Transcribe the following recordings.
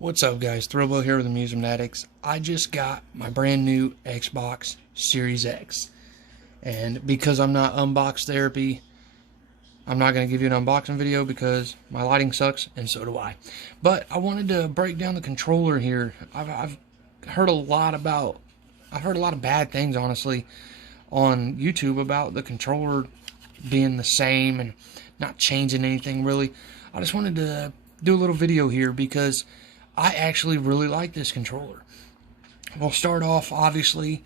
What's up, guys? Thrillbo here with the Museum Addicts. I just got my brand new Xbox Series X, and because I'm not unbox therapy, I'm not going to give you an unboxing video because my lighting sucks, and so do I. But I wanted to break down the controller here. I've heard a lot of bad things, honestly, on YouTube about the controller being the same and not changing anything really. I just wanted to do a little video here because I actually really like this controller. We'll start off, obviously,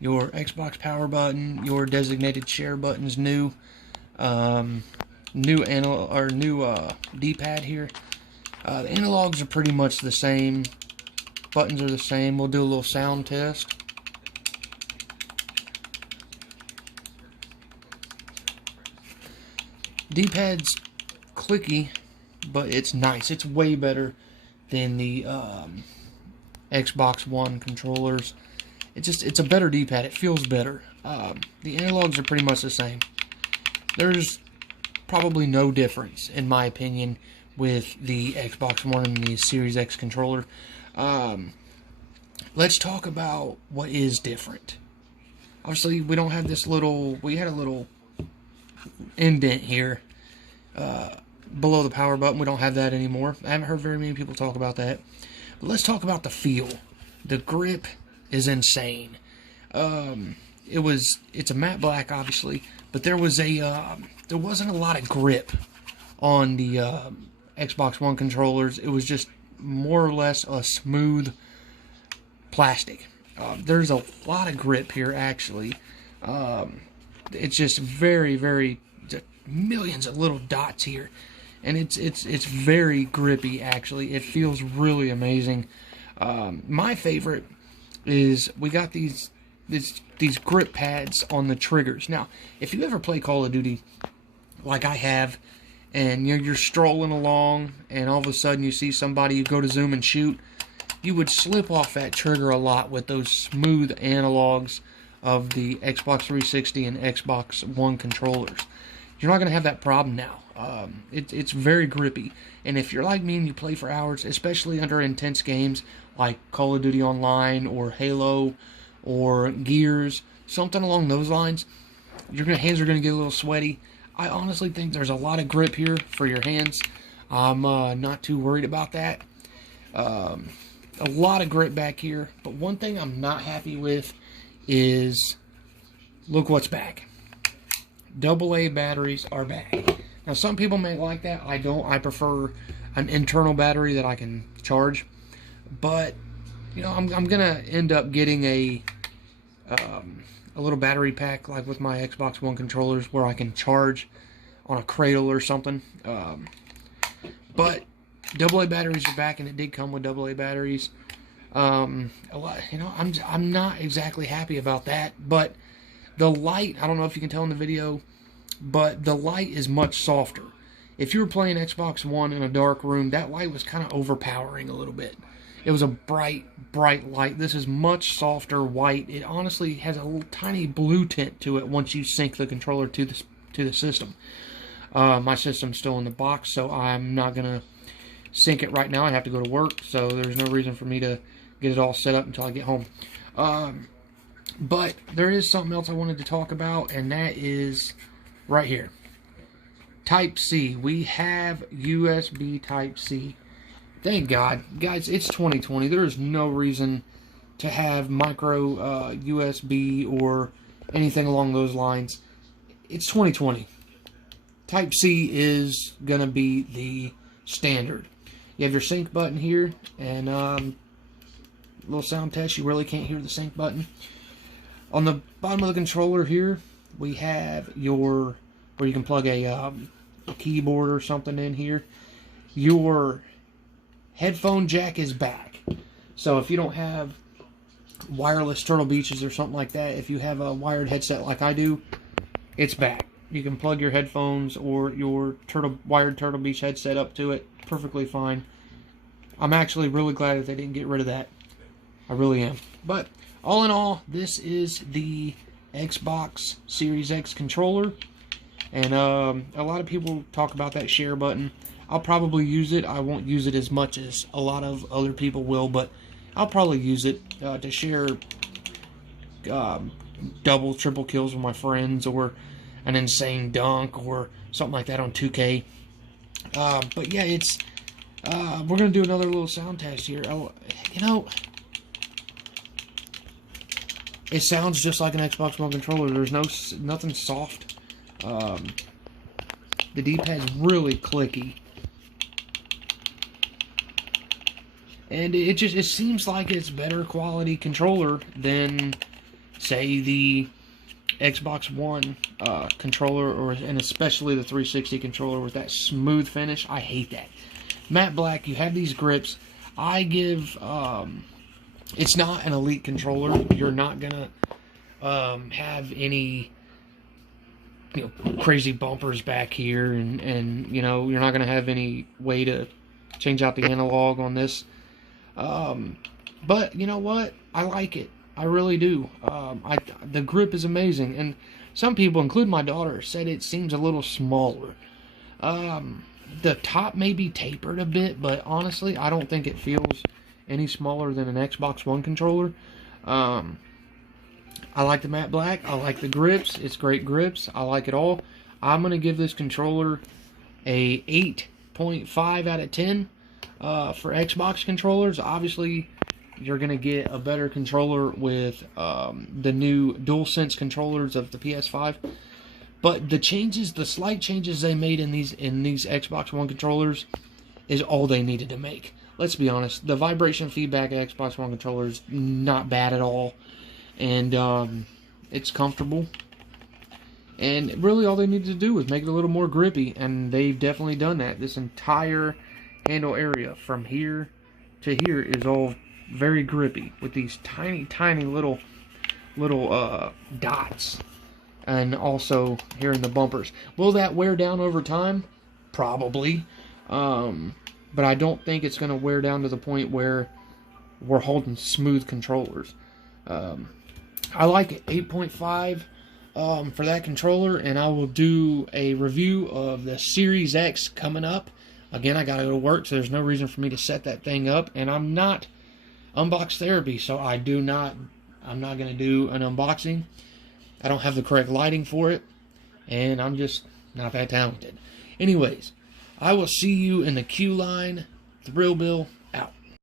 your Xbox power button, your designated share button's new, D-pad here. The analogs are pretty much the same. Buttons are the same. We'll do a little sound test. D-pad's clicky, but it's nice. It's way better than the Xbox One controllers. It's a better D-pad. It feels better. The analogs are pretty much the same. There's probably no difference, in my opinion, with the Xbox One and the Series X controller. Let's talk about what is different. Obviously, we don't have this little... We had a little indent here below the power button. We don't have that anymore. I haven't heard very many people talk about that. But let's talk about the feel. The grip is insane. It's a matte black, obviously, but there wasn't a lot of grip on the Xbox One controllers. It was just more or less a smooth plastic. There's a lot of grip here, actually. It's just very, very millions of little dots here. And it's very grippy, actually. It feels really amazing. My favorite is we got these grip pads on the triggers. Now, if you ever play Call of Duty, like I have, and you're strolling along, and all of a sudden you see somebody, you go to zoom and shoot, you would slip off that trigger a lot with those smooth analogs of the Xbox 360 and Xbox One controllers. You're not going to have that problem now. It's very grippy, and if you're like me and you play for hours, especially under intense games like Call of Duty Online or Halo or Gears, something along those lines, your hands are going to get a little sweaty. I honestly think there's a lot of grip here for your hands. I'm not too worried about that. A lot of grip back here, but one thing I'm not happy with is, look what's back. AA batteries are back. Now, some people may like that. I don't. I prefer an internal battery that I can charge. But, you know, I'm going to end up getting a little battery pack, like with my Xbox One controllers, where I can charge on a cradle or something. But AA batteries are back, and it did come with AA batteries. A lot, you know, I'm not exactly happy about that, but the light, I don't know if you can tell in the video, but the light is much softer. If you were playing Xbox One in a dark room, that light was kind of overpowering a little bit. It was a bright light. This is much softer white. It honestly has a little tiny blue tint to it once you sync the controller to the system. My system's still in the box, so I'm not going to sync it right now. I have to go to work, so there's no reason for me to get it all set up until I get home. But there is something else I wanted to talk about, and that is right here. Type-C. We have USB Type-C. Thank God. Guys, it's 2020. There is no reason to have micro USB or anything along those lines. It's 2020. Type-C is going to be the standard. You have your sync button here, and little sound test. You really can't hear the sync button. On the bottom of the controller here, we have where you can plug a keyboard or something in here. Your headphone jack is back. So if you don't have wireless Turtle Beaches or something like that, if you have a wired headset like I do, it's back. You can plug your headphones or your wired Turtle Beach headset up to it perfectly fine. I'm actually really glad that they didn't get rid of that. I really am. But all in all, this is the Xbox Series X controller. And a lot of people talk about that share button. I'll probably use it. I won't use it as much as a lot of other people will, but I'll probably use it to share double, triple kills with my friends, or an insane dunk, or something like that on 2K. But yeah, it's we're gonna do another little sound test here. You know, it sounds just like an Xbox One controller. There's nothing soft. The D-pad's really clicky, and it seems like it's better quality controller than, say, the Xbox One controller, and especially the 360 controller with that smooth finish. I hate that. Matte black, you have these grips. I give, it's not an elite controller. You're not gonna have any, crazy bumpers back here, and you're not gonna have any way to change out the analog on this. But you know what? I like it. I really do. The grip is amazing, and some people, including my daughter, said it seems a little smaller. The top may be tapered a bit, but honestly, I don't think it feels any smaller than an Xbox One controller. I like the matte black. I like the grips. It's great grips. I like it all. I'm going to give this controller a 8.5 out of 10 for Xbox controllers. Obviously, you're going to get a better controller with the new DualSense controllers of the PS5. But the slight changes they made in these Xbox One controllers is all they needed to make. Let's be honest. The vibration feedback of Xbox One controllers not bad at all, and it's comfortable. And really, all they needed to do was make it a little more grippy, and they've definitely done that. This entire handle area from here to here is all very grippy with these tiny, tiny little dots. And also here in the bumpers. Will that wear down over time? Probably. But I don't think it's going to wear down to the point where we're holding smooth controllers. I like it. 8.5 for that controller. And I will do a review of the Series X coming up. Again, I got to go to work, so there's no reason for me to set that thing up. And I'm not unbox therapy, so I'm not going to do an unboxing. I don't have the correct lighting for it, and I'm just not that talented. Anyways, I will see you in the queue line, the Real Bill.